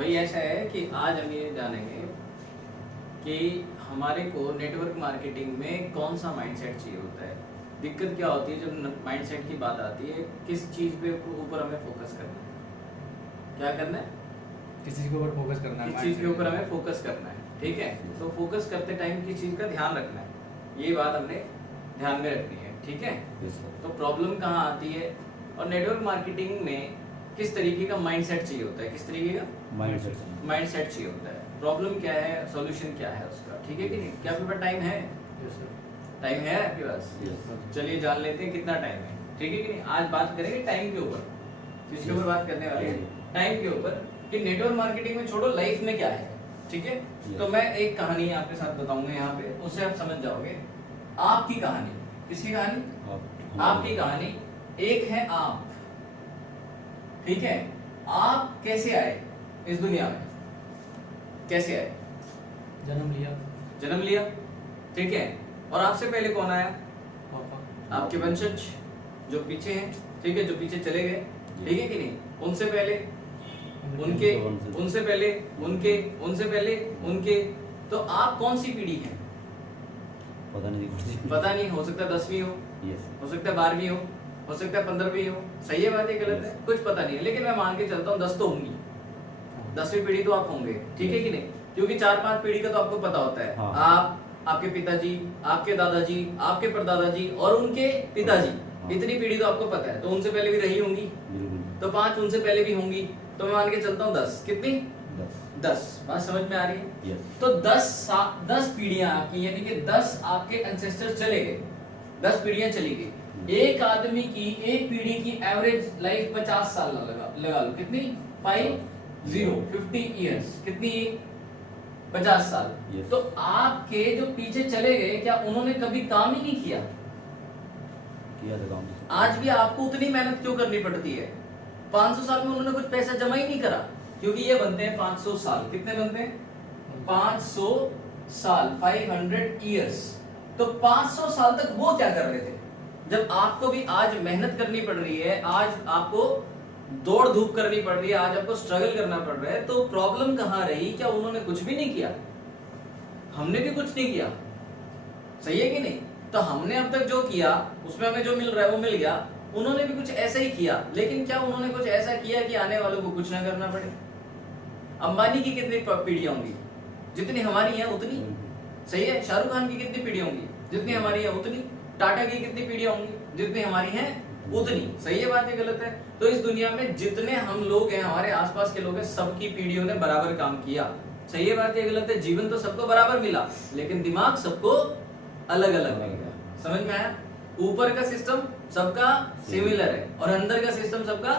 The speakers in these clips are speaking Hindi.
भाई ऐसा है कि आज हम ये जानेंगे कि हमारे को नेटवर्क मार्केटिंग में कौन सा माइंडसेट चाहिए होता है। दिक्कत क्या होती है जब माइंडसेट की बात आती है, किस चीज़ पे ऊपर हमें फोकस करना है, क्या करना है, किस चीज के ऊपर फोकस करना है, किस चीज़ के ऊपर हमें फोकस करना है। ठीक है, तो फोकस करते टाइम किस चीज़ का ध्यान रखना है, ये बात हमने ध्यान में रखनी है। ठीक है, तो प्रॉब्लम कहाँ आती है और नेटवर्क मार्केटिंग में किस तरीके का माइंडसेट चाहिए होता है, किस तरीके का माइंडसेट चाहिए होता है, प्रॉब्लम क्या है, सॉल्यूशन क्या है उसका। ठीक है कि नहीं, क्या आपके पास टाइम है? टाइम है आपके पास? चलिए जान लेते हैं कितना टाइम है। ठीक है कि नहीं, आज बात करेंगे टाइम के ऊपर। किसके ऊपर बात करने वाले हैं? टाइम के ऊपर, कि नेटवर्क मार्केटिंग में छोड़ो, लाइफ में क्या है। ठीक है, तो मैं एक कहानी आपके साथ बताऊंगा यहाँ पे, उससे आप समझ जाओगे। आपकी कहानी, किसकी कहानी? आपकी कहानी। एक है आप, ठीक है, आप कैसे आए इस दुनिया में, कैसे आए? जन्म लिया, ठीक है, और आपसे पहले कौन आया? पापा। आपके वंशज जो पीछे हैं, ठीक है, जो पीछे चले गए, ठीक है कि नहीं, उनसे पहले उनके, उनसे पहले उनके, उनसे पहले उनके, तो आप कौन सी पीढ़ी है? पता नहीं, हो सकता है 10वीं हो सकता है 12वीं हो सकता है 15वीं हो। सही है बात, ये गलत है? कुछ पता नहीं है, लेकिन मैं मान के चलता हूँ 10 तो होंगी, 10वीं पीढ़ी तो आप होंगे। ठीक है कि नहीं, क्योंकि 4-5 पीढ़ी का तो आपको पता होता है। हाँ। आप, आपके पिताजी, आपके दादाजी, आपके परदादाजी और उनके पिताजी, इतनी पीढ़ी तो आपको पता है, तो उनसे पहले भी रही होंगी, तो 5 उनसे पहले भी होंगी, तो मैं मान के चलता हूँ 10। कितनी? 10। बात समझ में आ रही है? तो 10 पीढ़ियां आपकी, यानी कि 10 आपके एंसेस्टर चले गए, 10 पीढ़ियां चली गई। एक आदमी की, एक पीढ़ी की एवरेज लाइफ 50 साल लगा लो। कितनी? 50 इयर्स। कितनी? 50 साल। तो आपके जो पीछे चले गए, क्या उन्होंने कभी काम ही नहीं किया? आज भी आपको उतनी मेहनत क्यों करनी पड़ती है? 500 साल में उन्होंने कुछ पैसा जमा ही नहीं करा, क्योंकि ये बनते हैं 500 साल। कितने बनते हैं? 500 साल, 500 इयर्स। तो 500 साल तक वो क्या कर रहे थे, जब आपको भी आज मेहनत करनी पड़ रही है, आज आपको दौड़ धूप करनी पड़ रही है, आज आपको स्ट्रगल करना पड़ रहा है, तो प्रॉब्लम कहां रही? क्या उन्होंने कुछ भी नहीं किया? हमने भी कुछ नहीं किया। सही है कि नहीं? तो हमने अब तक जो किया उसमें हमें जो मिल रहा है वो मिल गया, उन्होंने भी कुछ ऐसा ही किया, लेकिन क्या उन्होंने कुछ ऐसा किया कि आने वालों को कुछ ना करना पड़े? अंबानी की कितनी पीढ़ियां होंगी? जितनी हमारी हैं उतनी। सही है? शाहरुख खान की कितनी पीढ़ियां होंगी? जितनी हमारी है उतनी। टाटा की कितनी पीढ़ियां होंगी? जितनी हमारी हैं उतनी। सही है बात, ये गलत है? तो इस दुनिया में जितने हम लोग हैं, हमारे आसपास के लोग हैं, सबकी पीढ़ियों ने बराबर काम किया। सही है बात, ये गलत है? जीवन तो सबको बराबर मिला, लेकिन दिमाग सबको अलग अलग मिला। समझ में आया? ऊपर का सिस्टम सबका सिमिलर है और अंदर का सिस्टम सबका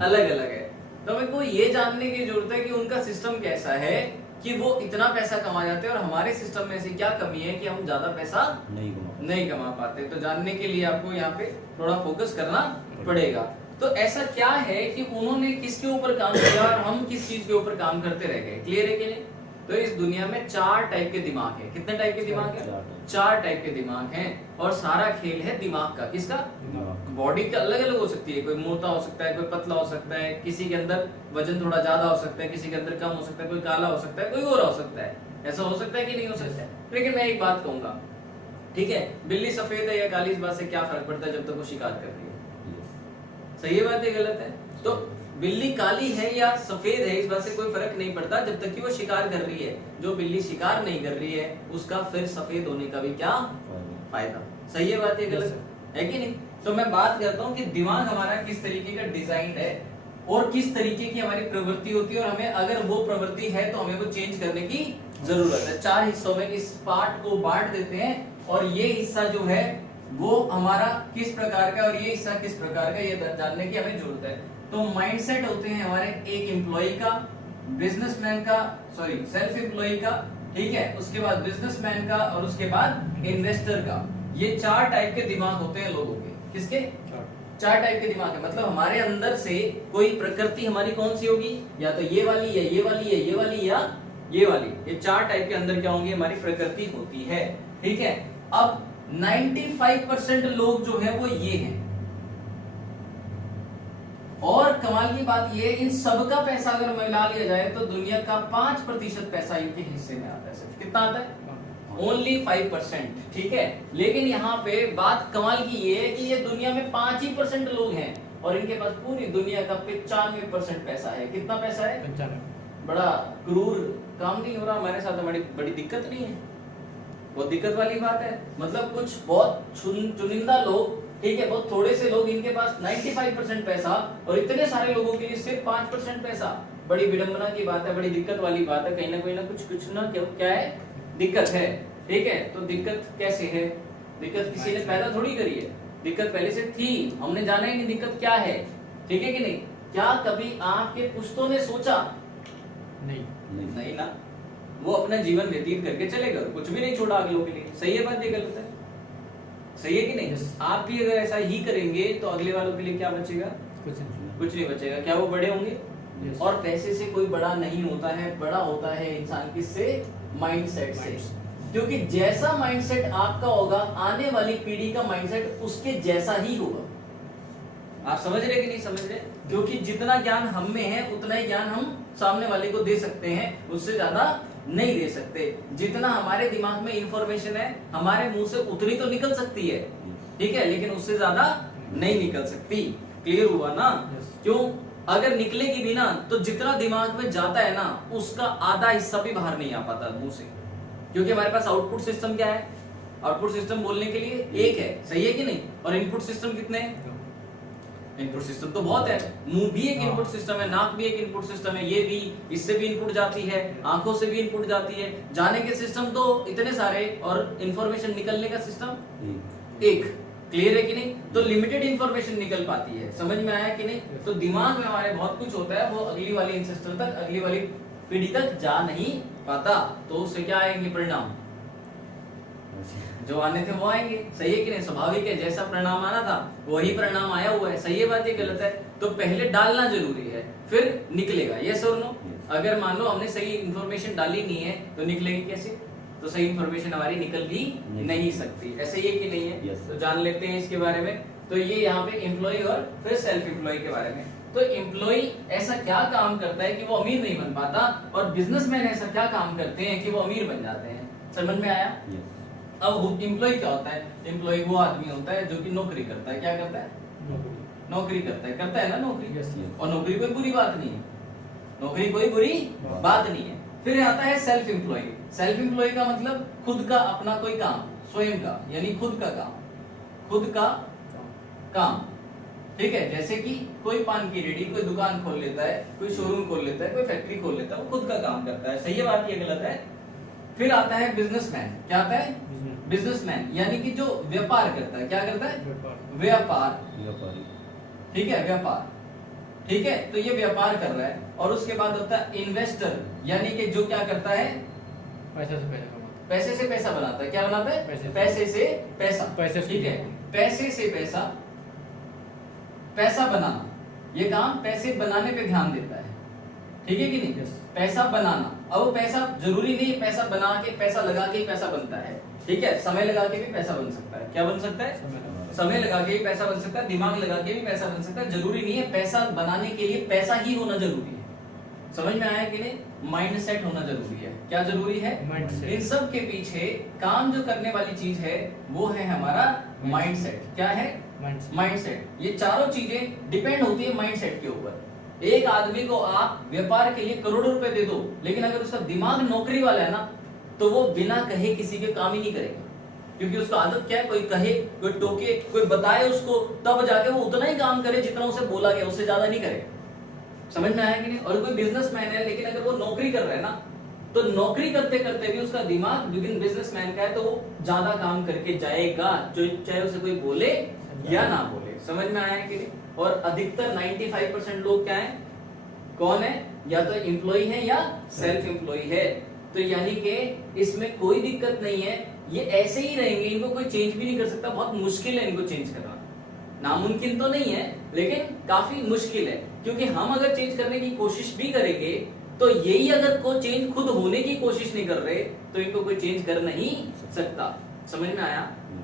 अलग अलग है। तो मेरे को ये जानने की जरूरत है कि उनका सिस्टम कैसा है कि वो इतना पैसा कमा जाते हैं, और हमारे सिस्टम में ऐसी क्या कमी है कि हम ज्यादा पैसा नहीं कमा पाते। तो जानने के लिए आपको यहाँ पे थोड़ा फोकस करना पड़ेगा। तो ऐसा क्या है कि उन्होंने किसके ऊपर काम किया और हम किस चीज के ऊपर काम करते रह गए? क्लियर है कि नहीं? तो इस दुनिया में 4 टाइप के दिमाग है। कितने टाइप के दिमाग है? 4 टाइप के दिमाग हैं, और सारा खेल है दिमाग का। किसका? बॉडी का अलग अलग हो सकती है, कोई मोटा हो सकता है, कोई पतला हो सकता है, किसी के अंदर वजन थोड़ा ज्यादा हो सकता है, किसी के अंदर कम हो सकता है, कोई काला हो सकता है, कोई गोरा हो सकता है। ऐसा हो सकता है कि नहीं हो सकता है? लेकिन मैं एक बात कहूंगा, ठीक है, बिल्ली सफेद है या काली, इस बात से क्या फर्क पड़ता है जब तक वो शिकार कर रही है? सही है बात, ये गलत है? तो बिल्ली काली है या सफेद है, इस बात से कोई फर्क नहीं पड़ता जब तक कि वो शिकार कर रही है। जो बिल्ली शिकार नहीं कर रही है, उसका फिर सफेद होने का भी क्या फायदा? सही है बात, ये गलत है कि नहीं? तो मैं बात करता हूँ कि दिमाग हमारा किस तरीके का डिजाइन है और किस तरीके की हमारी प्रवृत्ति होती है, और हमें अगर वो प्रवृत्ति है तो हमें वो चेंज करने की जरूरत है। 4 हिस्सों में इस पार्ट को बांट देते हैं, और ये हिस्सा जो है वो हमारा किस प्रकार का और ये हिस्सा किस प्रकार का, ये जानने की हमें जरूरत है। तो माइंडसेट होते हैं हमारे एक एम्प्लॉय का, बिजनेसमैन का, सॉरी सेल्फ एम्प्लॉय का, ठीक है, उसके बाद बिजनेसमैन का, और उसके बाद इन्वेस्टर का। ये 4 टाइप के दिमाग होते हैं लोगों के। किसके? 4 टाइप के दिमाग है। मतलब हमारे अंदर से कोई प्रकृति हमारी कौन सी होगी? या तो ये वाली है, ये वाली है, ये वाली या ये वाली। ये 4 टाइप के अंदर क्या होंगी? हमारी प्रकृति होती है। ठीक है, अब 95% लोग जो है वो ये हैं, और कमाल की बात ये, इन सबका पैसा अगर मिला लिया जाए तो दुनिया का 5% पैसा इनके हिस्से में आता है। सिर्फ कितना आता है? ओनली 5%। ठीक है, लेकिन यहाँ पे बात कमाल की ये है कि ये दुनिया में 5% लोग हैं और इनके पास पूरी दुनिया का 95% पैसा है। कितना पैसा है? 95। बड़ा क्रूर काम नहीं हो रहा हमारे साथ? हमारी बड़ी दिक्कत नहीं है? बहुत दिक्कत वाली बात है। मतलब कुछ बहुत चुनिंदा लोग, ठीक है, बहुत थोड़े से लोग, इनके पास 95% पैसा और इतने सारे लोगों के लिए सिर्फ 5% पैसा। बड़ी विडंबना की बात है, बड़ी दिक्कत वाली बात है। कहीं ना कुछ ना क्या है, दिक्कत है। ठीक है, तो दिक्कत कैसे है? दिक्कत किसी ने पैदा थोड़ी करी है, दिक्कत पहले से थी, हमने जाना ही नहीं दिक्कत क्या है। ठीक है कि नहीं? क्या कभी आपके पुश्तों ने सोचा? नहीं ना, वो अपना जीवन व्यतीत करके चले गए, कुछ भी नहीं छोड़ा अगलों के लिए। सही है बात? ये गलत है? सही है कि नहीं? Yes. आप भी अगर ऐसा ही करेंगे तो अगले वालों के लिए क्या बचेगा? कुछ नहीं बचेगा। क्या वो बड़े होंगे? Yes. और पैसे से कोई बड़ा नहीं होता है, बड़ा होता है इंसान किससे? माइंडसेट से। क्योंकि जैसा माइंडसेट आपका होगा, आने वाली पीढ़ी का माइंडसेट उसके जैसा ही होगा। आप समझ रहे कि नहीं समझ रहे? क्योंकि जितना ज्ञान हम में है उतना ही ज्ञान हम सामने वाले को दे सकते हैं, उससे ज्यादा नहीं दे सकते। जितना हमारे दिमाग में इंफॉर्मेशन है, हमारे मुंह से उतनी तो निकल सकती है, ठीक है, लेकिन उससे ज्यादा नहीं निकल सकती। क्लियर हुआ ना? क्यों? अगर निकलेगी भी ना तो जितना दिमाग में जाता है ना, उसका आधा हिस्सा भी बाहर नहीं आ पाता मुंह से। क्योंकि हमारे पास आउटपुट सिस्टम क्या है? आउटपुट सिस्टम बोलने के लिए एक है, सही है कि नहीं? और इनपुट सिस्टम कितने हैं? इनपुट सिस्टम तो बहुत है। मुंह भी एक इनपुट सिस्टम है, नाक भी एक इनपुट सिस्टम है, ये भी, इससे भी इनपुट जाती है, आंखों से भी इनपुट जाती है। जाने के सिस्टम तो इतने सारे और इंफॉर्मेशन निकलने का सिस्टम एक। क्लियर है कि नहीं? तो लिमिटेड इंफॉर्मेशन निकल पाती है। समझ में आया कि नहीं? तो दिमाग में हमारे बहुत कुछ होता है, वो अगली वाली इंसेस्टर तक, अगली वाली पीढ़ी तक जा नहीं पाता। तो उससे क्या आएंगे परिणाम? जो आने थे वो आएंगे। सही है कि नहीं? स्वाभाविक है, जैसा परिणाम आना था वही परिणाम आया हुआ है। सही है बात? ये गलत है? तो पहले डालना जरूरी है, फिर निकलेगा। यस और नो? अगर मान लो हमने सही इंफॉर्मेशन डाली नहीं है तो निकलेगी कैसे? तो सही इंफॉर्मेशन हमारी निकल भी नहीं सकती। ऐसे ही है कि नहीं है? तो जान लेते हैं इसके बारे में। तो ये यहाँ पे एम्प्लॉय और फिर सेल्फ एम्प्लॉय के बारे में। तो एम्प्लॉय ऐसा क्या काम करता है कि वो अमीर नहीं बन पाता, और बिजनेसमैन ऐसा क्या काम करते हैं कि वो अमीर बन जाते हैं। समझ में आया? अब एम्प्लॉय क्या होता है? एम्प्लॉय वो आदमी होता है जो कि नौकरी करता है। क्या करता है? नौकरी करता है ना नौकरी। और नौकरी कोई बुरी बात नहीं है, नौकरी कोई बुरी बात नहीं है। फिर आता है सेल्फ एम्प्लॉय। सेल्फ एम्प्लॉय का मतलब खुद का अपना कोई काम, स्वयं का, यानी खुद का काम, खुद का काम। ठीक है, जैसे कि कोई पान की रेडी, कोई दुकान खोल लेता है, कोई शोरूम खोल लेता है, कोई फैक्ट्री खोल लेता है, वो खुद का काम करता है। सही है बात? ये गलत है? फिर आता है बिजनेसमैन। क्या आता है? बिजनेसमैन, यानी कि जो व्यापार करता है। क्या करता है? व्यापार। ठीक है, व्यापार। ठीक है, तो ये व्यापार कर रहा है। और उसके बाद होता है इन्वेस्टर, यानी कि जो क्या करता है? पैसे से पैसा बनाता है। क्या बनाता है? पैसे से पैसा। ठीक है, पैसे से पैसा, पैसा बनाना, ये काम पैसे बनाने पे ध्यान देता है। ठीक है कि नहीं? पैसा बनाना। अब वो पैसा जरूरी नहीं पैसा बना के, पैसा लगा के ही पैसा बनता है। ठीक है, समय लगा के भी पैसा बन सकता है। क्या बन सकता है? समय लगा के भी पैसा बन सकता है, दिमाग लगा के भी पैसा बन सकता है। जरूरी नहीं है पैसा बनाने के लिए पैसा ही होना जरूरी है। समझ में आया कि नहीं? माइंडसेट होना जरूरी है। क्या जरूरी है? इन सब के पीछे काम जो करने वाली चीज है वो है हमारा माइंडसेट। क्या है? माइंडसेट। ये चारों चीजें डिपेंड होती है माइंडसेट के ऊपर। एक आदमी को आप व्यापार के लिए करोड़ों रुपए दे दो, लेकिन अगर उसका दिमाग नौकरी वाला है ना, तो वो बिना कहे किसी के काम ही नहीं करेगा। क्योंकि उसका आदत क्या है? कोई कहे, कोई टोके, कोई बताए उसको, तब जाके वो उतना ही काम करे जितना उसे बोला गया, उससे ज्यादा नहीं करेगा। समझ में आया कि नहीं? और कोई बिजनेसमैन है, लेकिन अगर वो नौकरी कर रहा है ना, तो नौकरी करते करते भी उसका दिमाग बिजनेसमैन का है, तो वो ज्यादा काम करके जाएगा, चाहे उसे कोई बोले या ना बोले। समझ में आया कि नहीं? और अधिकतर 95% लोग क्या है? कौन है? या तो एम्प्लॉय है या सेल्फ एम्प्लॉय है। तो यानी कि इसमें कोई दिक्कत नहीं है, ये ऐसे ही रहेंगे, इनको कोई चेंज भी नहीं कर सकता। बहुत मुश्किल है इनको चेंज करना, नामुमकिन तो नहीं है लेकिन काफी मुश्किल है। क्योंकि हम अगर चेंज करने की कोशिश भी करेंगे तो यही अगर को चेंज खुद होने की कोशिश नहीं कर रहे तो इनको कोई चेंज कर नहीं सकता। समझ में आया?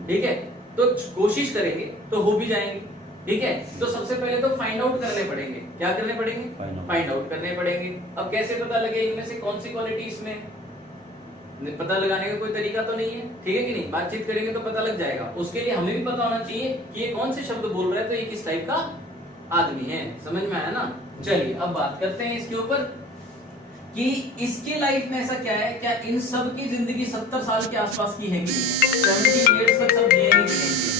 ठीक है, तो कोशिश करेंगे तो हो भी जाएंगे। ठीक है, तो सबसे पहले तो फाइंड आउट करने पड़ेंगे। क्या करने पड़ेंगे? फाइंड आउट करने पड़ेंगे। अब कैसे पता लगे इनमें से कौन सी क्वालिटी इसमें? पता लगाने का कोई तरीका तो नहीं है, ठीक है कि नहीं? बातचीत करेंगे तो पता लग जाएगा। उसके लिए हमें भी पता होना चाहिए कि ये कौन से शब्द बोल रहा है, तो ये किस टाइप का आदमी है। समझ में आया ना? चलिए अब बात करते हैं इसके ऊपर कि इसके लाइफ में ऐसा क्या है, क्या इन सब की जिंदगी 70 साल के आसपास की है कि नहीं? 70 इयर्स तक सब जिएंगे कि नहीं जिएंगे?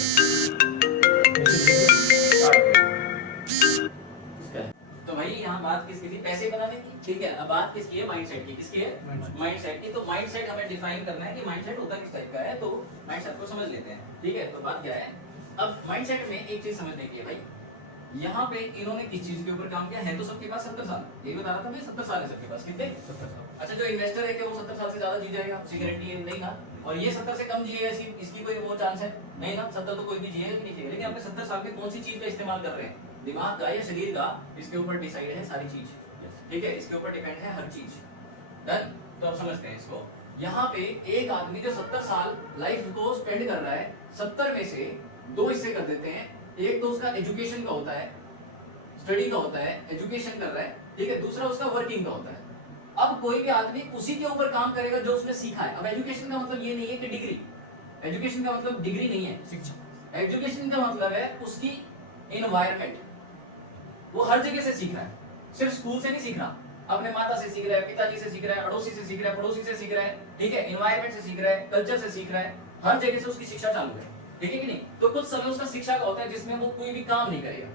तो भाई यहाँ बात किसकी थी? पैसे बनाने की, ठीक है। अब बात किसकी है? माइंडसेट की। किसकी है? माइंडसेट की। तो माइंडसेट हमें डिफाइन करना है कि माइंडसेट होता किस टाइप का है, तो माइंडसेट को समझ लेते हैं, ठीक है। तो बात क्या है, अब माइंडसेट में एक चीज समझने की है भाई, यहाँ पे इन्होंने किस चीज के ऊपर काम किया है? तो सबके पास 70 साल, यही बता रहा था भाई, 70 साल है सबके पास। कितने? 70 साल। अच्छा, जो इन्वेस्टर है कि वो 70 साल से ज्यादा जी जाएगा, उसकी गारंटी है नहीं ना? और ये 70 से कम जिएगा, इसकी कोई वो चांस है नहीं ना? 70 तो कोई भी जिएगा कि नहीं जिएगा, लेकिन आपने 70 साल के कौन सी चीज का इस्तेमाल कर रहे हैं? दिमाग का या शरीर का? इसके ऊपर डिसाइड है सारी चीज, ठीक है। इसके ऊपर डिपेंड है हर चीज। डन? तो अब समझते हैं इसको। यहाँ पे एक आदमी जो 70 साल लाइफ को स्पेंड कर रहा है, 70 में से दो हिस्से कर देते हैं। एक तो उसका एजुकेशन का होता है, स्टडी का होता है, एजुकेशन कर रहा है, ठीक है। दूसरा उसका वर्किंग का होता है। अब कोई भी आदमी उसी के ऊपर काम करेगा जो उसने सीखा है। अब एजुकेशन का मतलब ये नहीं है कि डिग्री, एजुकेशन का मतलब डिग्री नहीं है, शिक्षा। एजुकेशन का मतलब है उसकी एनवायरनमेंट, वो हर जगह से सीख रहा है, सिर्फ स्कूल से नहीं सीख रहा, अपने माता से सीख रहा है, पिताजी से सीख रहा है, अड़ोसी से सीख रहा है, पड़ोसी से सीख रहा है, ठीक है। एनवायरनमेंट से सीख रहा है, कल्चर से सीख रहा है, हर जगह से उसकी शिक्षा चालू है, ठीक है कि नहीं? तो कुछ समय उसका शिक्षा का होता है जिसमें वो कोई भी काम नहीं करेगा,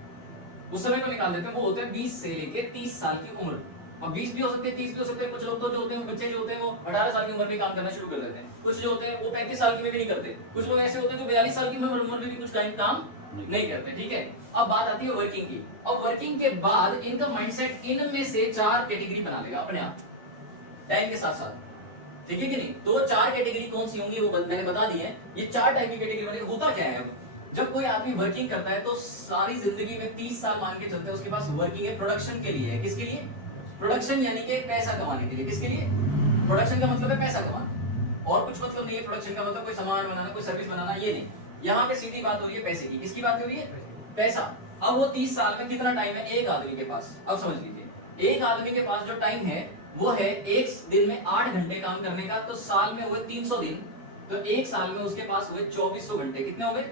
उस समय को निकाल देते हैं। वो होते हैं 20 से लेके 30 साल की उम्र। और 20 भी हो सकते हैं, 30 भी हो सकते हैं। कुछ लोग तो जो होते हैं, बच्चे जो होते हैं, वो 18 साल की उम्र में काम करना शुरू कर देते हैं। कुछ जो होते हैं वो 35 साल की में भी नहीं करते। कुछ लोग ऐसे होते हैं जो 42 साल की उम्र में भी कुछ टाइम काम नहीं करते, ठीक है। अब बात आती है वर्किंग की। अब वर्किंग के बाद इनका माइंडसेट इनमें से 4 कैटेगरी बना लेगा अपने आप, टाइम के साथ साथ, ठीक है कि नहीं? तो 4 कैटेगरी कौन सी होंगी वो मैंने बता दी है। ये 4 टाइप की कैटेगरी बनेगी। होता क्या है, अब जब कोई आदमी वर्किंग करता है तो सारी जिंदगी में 30 साल मान के चलते हैं उसके पास वर्किंग है, प्रोडक्शन के लिए है। किसके लिए? प्रोडक्शन, यानी कि पैसा कमाने के लिए। किसके लिए? प्रोडक्शन का मतलब है पैसा कमाना, और कुछ मतलब नहीं है। प्रोडक्शन का मतलब कोई सामान बनाना, कोई सर्विस बनाना, ये नहीं। यहाँ पे सीधी बात हो रही है पैसे की। किसकी बात हो रही है? पैसा। अब वो 30 साल में कितना टाइम है एक आदमी के पास? अब समझ लीजिए, एक आदमी के पास जो टाइम है वो है एक दिन में 8 घंटे काम करने का, तो साल में हुए 300 दिन, तो एक साल में उसके पास हुए 2400 घंटे। कितने हो गए?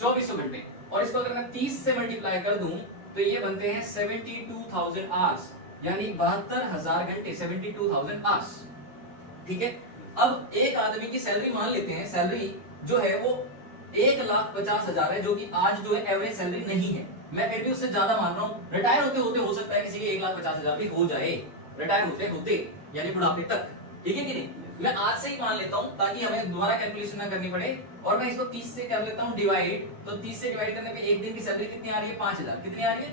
2400 घंटे। और इसको अगर मैं 30 से मल्टीप्लाई कर दूं तो ये बनते हैं 72,000 आवर्स, यानी 72,000 घंटे, 72,000 आवर्स, ठीक है। अब एक आदमी की सैलरी मान लेते हैं, सैलरी जो है वो 1,50,000 है, जो कि आज जो है एवरेज सैलरी नहीं है। मैं फिर भी उससे ज्यादा मान रहा हूँ। रिटायर होते होते हो सकता है किसी के 1,50,000 भी हो जाए, रिटायर होते होते, यानी बुढ़ापे तक, ठीक है कि नहीं? मैं आज से ही मान लेता हूं ताकि हमें दोबारा कैलकुलेशन ना करनी पड़े। और मैं इसको 30 से कर लेता हूं डिवाइड, तो 30 से डिवाइड करने पे एक दिन की सैलरी कितनी आ रही है? 5,000। कितनी आ रही है?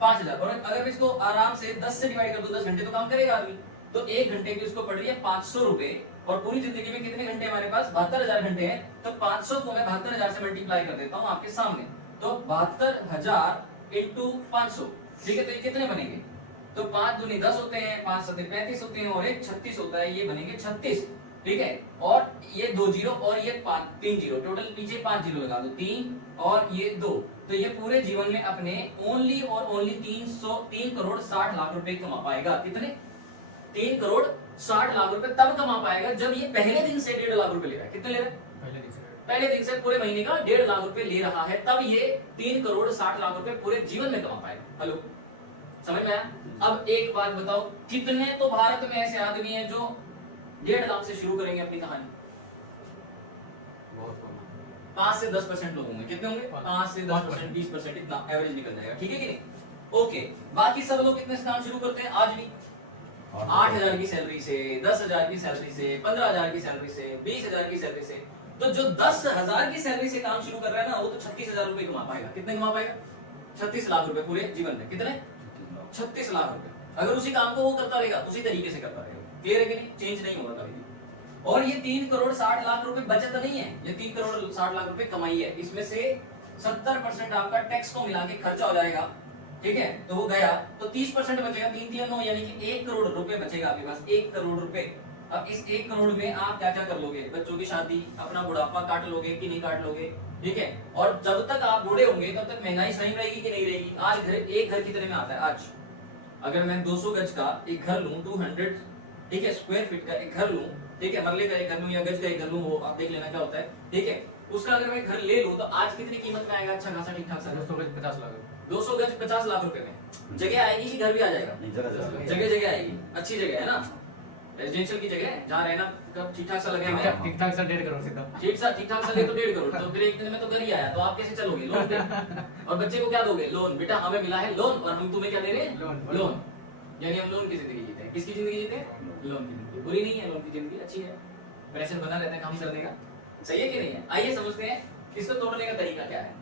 5,000। और अगर मैं इसको आराम से 10 से डिवाइड कर दूं, 10 घंटे तो काम करेगा आदमी, तो एक घंटे की उसको पड़ रही है 500 रुपए। और पूरी जिंदगी में कितने घंटे हमारे पास? 72,000 घंटे हैं। तो 500 को मैं 72,000 से मल्टीप्लाई कर देता हूं आपके सामने, तो 72,000 इंटू 500, ठीक है। तो ये कितने बनेंगे? तो 5 दूनी 10 होते हैं, 5 सत्ते 35 होते हैं, और एक 36 होता है, ये बनेंगे 36, ठीक है। और ये 2 जीरो और ये 3 जीरो, टोटल पीछे 5 जीरो लगा दो, 3 और ये 2, तो ये पूरे जीवन में अपने ओनली और ओनली 3 करोड़ 60 लाख रुपए कमा पाएगा। कितने? 3 करोड़ 60 लाख रुपए तब कमा पाएगा जब ये पहले दिन से 1.5 लाख रुपए ले रहा है। कितने ले रहा है? पहले दिन से पूरे महीने का 1.5 लाख रुपए ले रहा है, तब ये 3 करोड़ 60 लाख रुपए पूरे जीवन में कमा पाएगा। हेलो, समझ में आया? अब एक बात बताओ, कितने तो भारत में ऐसे आदमी हैं जो 1.5 लाख से शुरू करेंगे अपनी कहानी? 5 से 10% लोग होंगे। कितने होंगे? 5 से 10%, 20%, इतना एवरेज निकल जाएगा, ठीक है कि नहीं? ओके, बाकी सब लोग कितने से काम शुरू करते हैं? आज भी 8,000 की सैलरी से, 10,000 की सैलरी से, 15,000 की सैलरी से, 20,000 की सैलरी से। तो जो 10,000 की सैलरी से काम शुरू कर रहा है ना, वो तो 36,000 रुपए कमा पाएगा। कितने कमा पाएगा? 36 लाख रुपए पूरे जीवन में। कितने? 36 लाख रुपए। अगर उसी काम को वो करता रहेगा, उसी तरीके से करता रहेगा, क्लियर है कि नहीं? चेंज नहीं होगा कभी भी। और ये 3 करोड़ 60 लाख रुपए बचत नहीं है, ये 3 करोड़ 60 लाख रुपए कमाई है। इसमें से 70% आपका टैक्स को मिला के खर्चा हो जाएगा, ठीक है। तो वो गया, तो 30% बचेगा, 3 3 9, यानी कि 1 करोड़ रुपए बचेगा आपके पास। 1 करोड़ रुपए, अब इस 1 करोड़ में आप क्या क्या कर लोगे? बच्चों की शादी, अपना बुढ़ापा काट लोगे कि नहीं काट लोगे? ठीक है। और जब तक आप बूढ़े होंगे तब तक महंगाई सही रहेगी कि नहीं रहेगी? आज घर, एक घर कितने में आता है? आज अगर मैं 200 गज का एक घर लूं, 200 ठीक है स्क्वायर फीट का एक घर लूं, ठीक है, मरले का एक घर लूं या गज का एक घर लूं, वो आप देख लेना क्या होता है, ठीक है। उसका अगर मैं घर ले लूं तो आज कितनी कीमत में आएगा? अच्छा खासा ठीक ठाक सा 250 लाख 200 गज 50 लाख रुपए में जगह आएगी कि घर भी आ जाएगा? जगह जगह आएगी, अच्छी जगह है ना, रेजिडेंशियल की जगह है जहाँ रहना ठीक ठाक सा लगे हमें, ठीक ठाक सा 1.5 करोड़ सीधा ठीक ठाक सा ले तो 1.5 करोड़, तो फिर एक दिन में तो घर ही आया, तो आप कैसे चलोगे? लोन पे। और बच्चे को क्या दोगे? लोन। बेटा हमें मिला है लोन और हम तुम्हें क्या दे रहे हैं? लोन। यानी हम लोन की जिंदगी जीते हैं। किसकी जिंदगी जीते हैं? लोन की जिंदगी। बुरी नहीं है लोन की जिंदगी, अच्छी है, प्रेशर बना रहता है काम करने का, सही है कि नहीं है? आइए समझते हैं इसको तोड़ने का तरीका क्या है।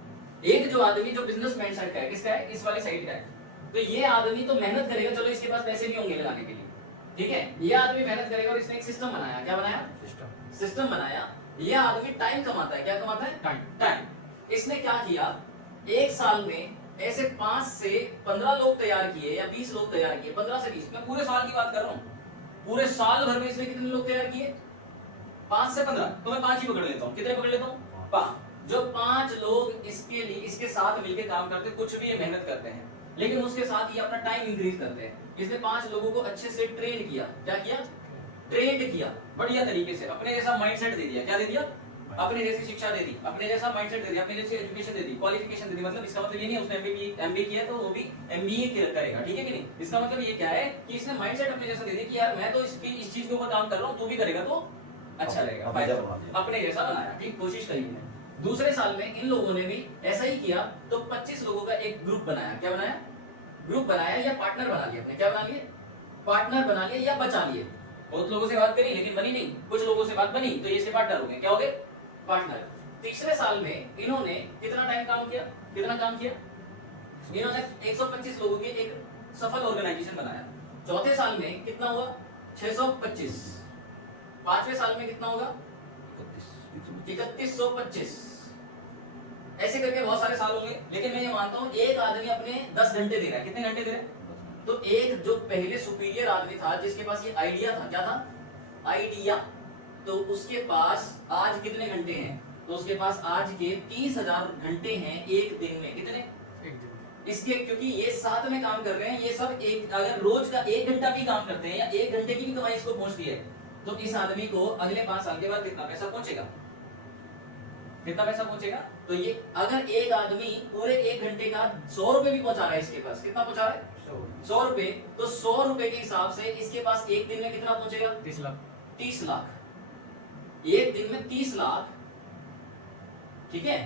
एक जो आदमी जो बिजनेस माइंडसेट का है, किसका है? इस वाली साइड का है, तो ये आदमी तो मेहनत करेगा, चलो इसके पास पैसे नहीं होंगे लगाने के लिए, ठीक है, ये आदमी मेहनत करेगा और इसने एक सिस्टम बनाया। क्या बनाया? सिस्टम बनाया। ये आदमी टाइम कमाता है। क्या कमाता है? टाइम। इसने क्या किया, एक साल में ऐसे 5 से 15 लोग तैयार किए या 20 लोग तैयार किए, 15 से 20, मैं पूरे साल की बात कर रहा हूँ। पूरे साल भर में इसने कितने लोग तैयार किए? 5 से 15, तो मैं 5 ही पकड़ लेता हूँ। कितने पकड़ लेता हूँ? 5। जो 5 लोग इसके लिए इसके साथ मिलकर काम करते, कुछ भी ये मेहनत करते हैं, लेकिन उसके साथ ये अपना टाइम इंक्रीज करते हैं। इसने 5 लोगों को अच्छे से ट्रेन किया। क्या किया? ट्रेंड किया बढ़िया तरीके से, अपने जैसा माइंडसेट दे दिया। क्या दे दिया? अपने जैसी शिक्षा दे दी, अपने जैसा माइंडसेट दे दिया, अपने जैसी एजुकेशन दे दी, क्वालिफिकेशन दे दी। मतलब इसका मतलब ये नहीं है उसने एमबीए किया तो वो भी एमबीए करेगा, ठीक है कि नहीं? इसका मतलब ये क्या है कि इसने माइंडसेट अपने जैसा दे दिया कि यार मैं तो इस चीज के ऊपर काम कर रहा हूँ, तू भी करेगा तो अच्छा रहेगा, अपने जैसा बनाया, ठीक, कोशिश करी है। दूसरे साल में इन लोगों ने भी ऐसा ही किया, तो 25 लोगों का एक ग्रुप बनाया। क्या बनाया? ग्रुप बनाया या पार्टनर बना लिया। अपने क्या बना लिए? पार्टनर बना लिए या बचा लिए। बहुत लोगों से बात करी लेकिन बनी नहीं, कुछ लोगों से बात बनी तो ये से पार्टनर हो गए। क्या हो गए? पार्टनर। तीसरे साल में इन्होंने कितना टाइम काम किया? कितना काम किया? इन्होंने 125 लोगों की एक सफल ऑर्गेनाइजेशन बनाया। चौथे साल में कितना हुआ? 625। पांचवें साल में कितना होगा? 3125। ऐसे करके बहुत सारे साल होंगे, लेकिन मैं ये मानता हूं एक आदमी अपने 10 घंटे दे रहा है। कितने घंटे दे रहा है? तो एक जो पहले सुपीरियर आदमी था जिसके पास ये आइडिया था, क्या था? आइडिया, तो उसके पास आज कितने घंटे हैं? तो उसके पास आज के 30,000 घंटे हैं एक दिन में। कितने? एक दिन। इसके क्योंकि ये साथ में काम कर रहे हैं, ये सब एक, अगर रोज का 1 घंटा भी काम करते हैं या 1 घंटे की भी कमाई इसको पहुंचती है, तो इस आदमी को अगले 5 साल के बाद कितना पैसा पहुंचेगा? कितना पैसा पहुंचेगा? तो ये अगर एक आदमी पूरे 1 घंटे का 100 रुपए भी पहुंचा रहा है इसके पास, कितना पहुंचा रहा है? 100 रुपए। तो 100 रुपए के हिसाब से इसके पास एक दिन में कितना पहुंचेगा? 30 लाख। 30 लाख। एक दिन में 30 लाख, ठीक है,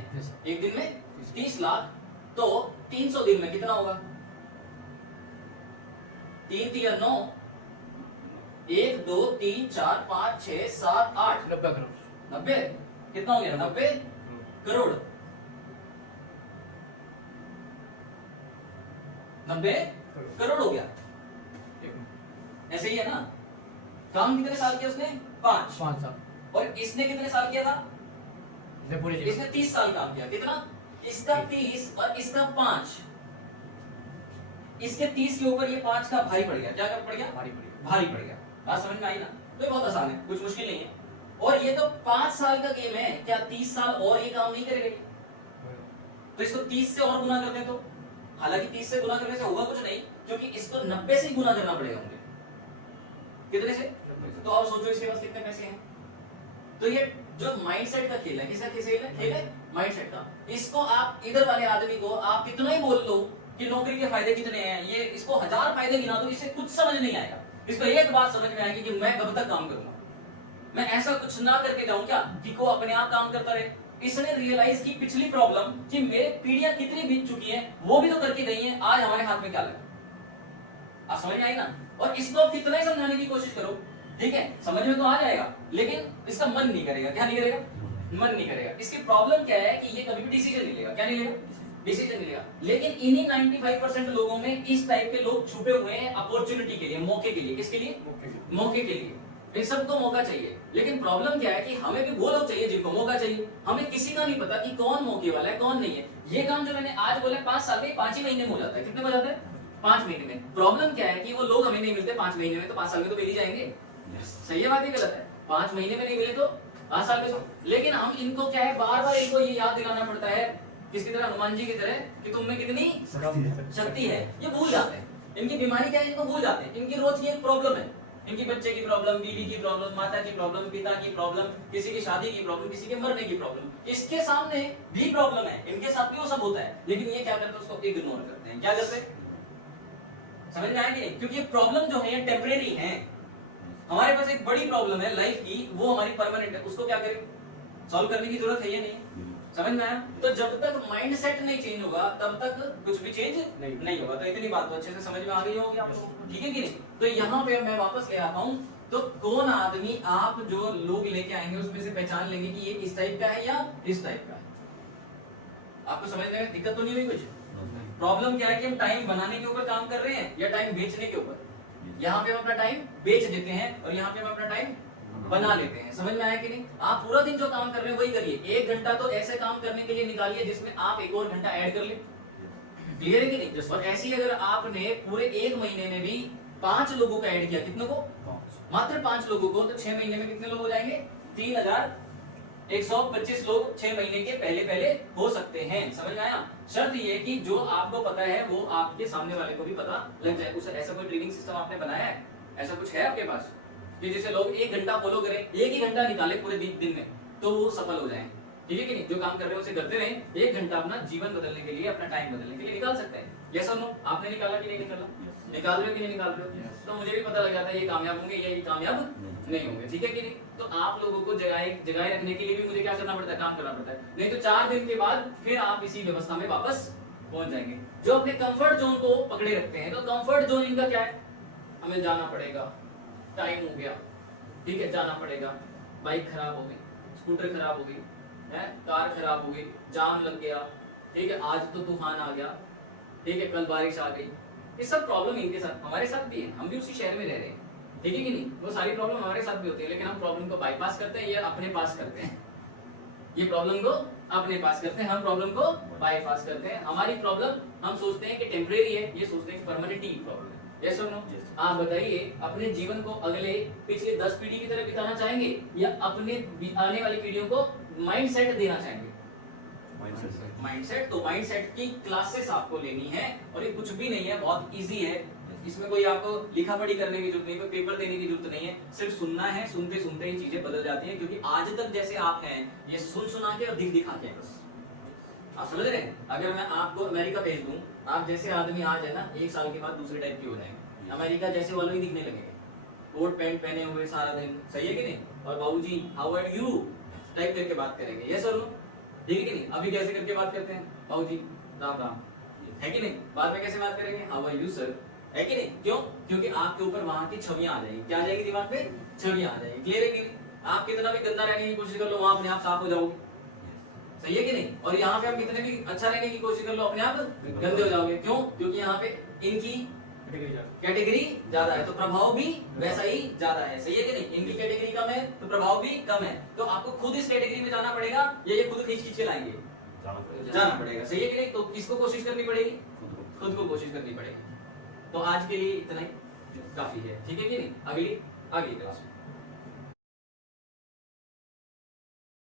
एक दिन में 30 लाख। तो 300 दिन में कितना होगा? 3 3 9, 1 2 3 4 5 6 7 8 90 करोड़। 90। कितना हो गया? 90 करोड़। 90 करोड़ हो गया। ऐसे ही है ना? काम कितने साल किया उसने? 5 साल। और इसने कितने साल किया था? इसने 30 साल काम किया। कितना? इसका 30 और इसका 5। इसके 30 के ऊपर ये 5 का भारी पड़ गया। क्या पड़ गया? भारी पड़ गया। बात समझ में आई ना? तो ये बहुत आसान है, कुछ मुश्किल नहीं है। और ये तो 5 साल का गेम है, क्या 30 साल और ये काम नहीं करेगा? तो इसको 30 से और गुना कर दें तो, हालांकि 30 से गुना करने से होगा कुछ नहीं, क्योंकि इसको 90 से गुना करना पड़ेगा मुझे। कितने से? तो आप सोचो इसके पास कितने पैसे हैं। तो ये जो माइंडसेट का खेल है, किसका खेल है? माइंडसेट का। इसको आप इधर वाले आदमी को आप कितना ही बोल लो कि नौकरी के फायदे कितने हैं, ये इसको 1000 फायदे गिना दो, इसे कुछ समझ नहीं आएगा। इसको एक बात समझ में आएगी कि मैं कब तक काम करूंगा, मैं ऐसा कुछ ना करके जाऊं क्या कि को अपने आप काम करता रहे। इसने रियलाइज की पिछली प्रॉब्लम कि मेरे पीढ़ियां कितनी बीत चुकी हैं, वो भी तो करके गई हैं, आज हमारे हाथ में क्या लगा। आप समझ में आई ना? और इसको आप कितना ही समझाने की कोशिश करो, ठीक है, समझ में तो आ जाएगा, लेकिन इसका मन नहीं करेगा। क्या नहीं करेगा? मन नहीं करेगा। इसकी प्रॉब्लम क्या है कि ये कभी भी डिसीजन नहीं लेगा। क्या नहीं लेगा? डिसीजन नहीं लेगा। लेकिन इन्हीं 95% लोगों में इस टाइप के लोग छुपे हुए हैं अपॉर्चुनिटी के लिए, मौके के लिए। किसके लिए? मौके के लिए। इन सबको मौका चाहिए, लेकिन प्रॉब्लम क्या है कि हमें भी वो लोग चाहिए जिनको मौका चाहिए। हमें किसी का नहीं पता कि कौन मौके वाला है कौन नहीं है। ये काम जो मैंने आज बोला 5 साल में, 5 ही महीने में हो जाता है। कितने में हो जाता है? 5 महीने में। प्रॉब्लम क्या है कि वो लोग हमें नहीं मिलते 5 महीने में, तो 5 साल में तो मिल ही जाएंगे। सही है बात ही गलत है? 5 महीने में नहीं मिले तो 5 साल में। लेकिन हम इनको क्या है, बार बार इनको ये याद दिलाना पड़ता है, किसकी तरह, हनुमान जी की तरह, कि तुम में कितनी शक्ति है। ये भूल जाते हैं। इनकी बीमारी क्या है, इनको भूल जाते हैं। इनकी रोज की एक प्रॉब्लम है, इनकी बच्चे की प्रॉब्लम, बीवी की प्रॉब्लम, माता की प्रॉब्लम, पिता की प्रॉब्लम, किसी की शादी की प्रॉब्लम, किसी के मरने की प्रॉब्लम, इसके सामने भी प्रॉब्लम है, इनके साथ भी वो सब होता है। लेकिन ये क्या करते हैं, उसको इग्नोर करते हैं। क्या करते हैं, समझ में आया कि नहीं? क्योंकि ये प्रॉब्लम जो है ये टेम्परेरी है। हमारे पास एक बड़ी प्रॉब्लम है लाइफ की, वो हमारी परमानेंट है। उसको क्या करें, सॉल्व करने की जरूरत है या नहीं? समझ में आया? तो जब तक माइंडसेट नहीं चेंज होगा तब तक कुछ भी चेंज नहीं होगा। तो इतनी बात तो अच्छे से समझ में आ गई होगी आप लोगों को, ठीक है कि नहीं? तो यहाँ पे मैं वापस ले आता हूँ। तो कौन आदमी, आप जो लोग लेके आएंगे उसमें से पहचान लेंगे कि ये इस टाइप का है या इस टाइप का है। आपको समझने में दिक्कत तो नहीं हुई कुछ? प्रॉब्लम क्या है कि हम टाइम बनाने के ऊपर काम कर रहे हैं या टाइम बेचने के ऊपर? यहाँ पे हम अपना टाइम बेच देते हैं और यहाँ पे हम अपना टाइम बना लेते हैं। समझ में आया कि नहीं? आप पूरा दिन जो काम कर रहे हैं वही करिए। 1 घंटा तो ऐसे काम करने के लिए निकालिए जिसमें आप 1 और घंटा ऐड कर ले। क्लियर है कि नहीं? और ऐसे ही अगर आपने पूरे 1 महीने में भी 5 लोगों का ऐड किया, कितने को? मात्र 5 लोगों को, तो 6 महीने में कितने लोग हो जाएंगे? 3125 लोग 6 महीने के पहले पहले हो सकते हैं। समझ में आया? शर्त ये कि जो आपको पता है वो आपके सामने वाले को भी पता लग जाए। उसे ऐसा कोई ट्रेनिंग सिस्टम आपने बनाया है? ऐसा कुछ है आपके पास कि जिसे लोग 1 घंटा फॉलो करें, 1 ही घंटा निकाले पूरे दिन में, तो वो सफल हो जाए? ठीक है कि नहीं? जो काम कर रहे हैं उसे करते रहें, 1 घंटा अपना जीवन बदलने के लिए, अपना टाइम बदलने के लिए निकाल सकते हैं। यस और नो? आपने निकाला कि नहीं निकाला? निकाल रहे हो कि नहीं निकाल रहे हो? तो मुझे भी पता लग जाता है ये कामयाब होंगे या ये कामयाब नहीं होंगे। ठीक है कि नहीं? तो आप लोगों को जगाए रखने के लिए भी मुझे क्या करना पड़ता है, काम करना पड़ता है। नहीं तो 4 दिन के बाद फिर आप इसी व्यवस्था में वापस पहुंच जाएंगे। जो अपने कंफर्ट जोन को पकड़े रखते हैं, तो कंफर्ट जोन इनका क्या है? हमें जाना पड़ेगा, टाइम हो गया, ठीक है, जाना पड़ेगा, बाइक खराब हो गई, स्कूटर खराब हो गई है, कार खराब हो गई, जाम लग गया, ठीक है, आज तो तूफान आ गया, ठीक है, कल बारिश आ गई। ये सब प्रॉब्लम इनके साथ, हमारे साथ भी है। हम भी उसी शहर में रह रहे हैं, ठीक है कि नहीं? वो सारी प्रॉब्लम हमारे साथ भी होती है, लेकिन हम प्रॉब्लम को बाईपास करते हैं, ये अपने पास करते हैं। ये प्रॉब्लम को अपने पास करते हैं, हम प्रॉब्लम को बाईपास करते हैं। हमारी प्रॉब्लम हम सोचते हैं कि टेम्परेरी है, ये सोचते हैं कि परमानेंट प्रॉब्लम है। यस और नो? आप बताइए, अपने जीवन को अगले पिछले 10 पीढ़ी की तरह बिताना चाहेंगे या अपने आने वाली पीढ़ियों को माइंडसेट देना चाहेंगे? माइंडसेट। तो माइंडसेट की क्लासेस आपको लेनी है, और ये कुछ भी नहीं है, बहुत इजी है। इसमें कोई आपको लिखा पढ़ी करने की जरूरत नहीं, कोई पेपर देने की जरूरत नहीं है, सिर्फ सुनना है। सुनते सुनते ही चीजें बदल जाती हैं, क्योंकि आज तक जैसे आप हैं, ये सुन सुना के और दिख दिखा के, बस आप समझ रहे हैं? अगर मैं आपको अमेरिका भेज दूं, आप जैसे आदमी आज है ना, 1 साल के बाद दूसरे टाइप के हो जाएंगे। अमेरिका जैसे वालों ही दिखने लगेंगे, कोट पैंट पहने हुए सारा दिन, सही है कि नहीं? और बाबूजी हाउ आर यू टाइप करके बात करेंगे। यस और नो? ठीक है कि नहीं? अभी कैसे करके बात करते हैं? बाबूजी राम राम, है कि नहीं? बाद में कैसे बात करेंगे? हाउ आर यू सर, है कि नहीं? क्यों? क्योंकि आपके ऊपर वहां की छवियां आ जाएगी। क्या आ जाएगी दिमाग में? छवियां आ जाएगी। क्लियर है कि नहीं? आप कितना भी गंदा रहने की कोशिश कर लो, वहां अपने आप साफ हो जाओगे। सही है कि नहीं? और यहाँ पे आप कितने भी अच्छा रहने की कोशिश कर लो, अपने आप गंदे हो जाओगे। क्यों? क्योंकि यहाँ पे इनकी कैटेगरी ज्यादा है, तो प्रभाव भी वैसा ही ज्यादा है। सही है कि नहीं? इनकी कैटेगरी कम है तो प्रभाव भी कम है। तो आपको खुद इस कैटेगरी में जाना पड़ेगा, या ये खुद खींच के लाएंगे? जाना पड़ेगा। सही है कि नहीं? तो किसको कोशिश करनी पड़ेगी? खुद को कोशिश करनी पड़ेगी। तो आज के लिए इतना ही काफी है, ठीक है कि नहीं? अगली क्लास में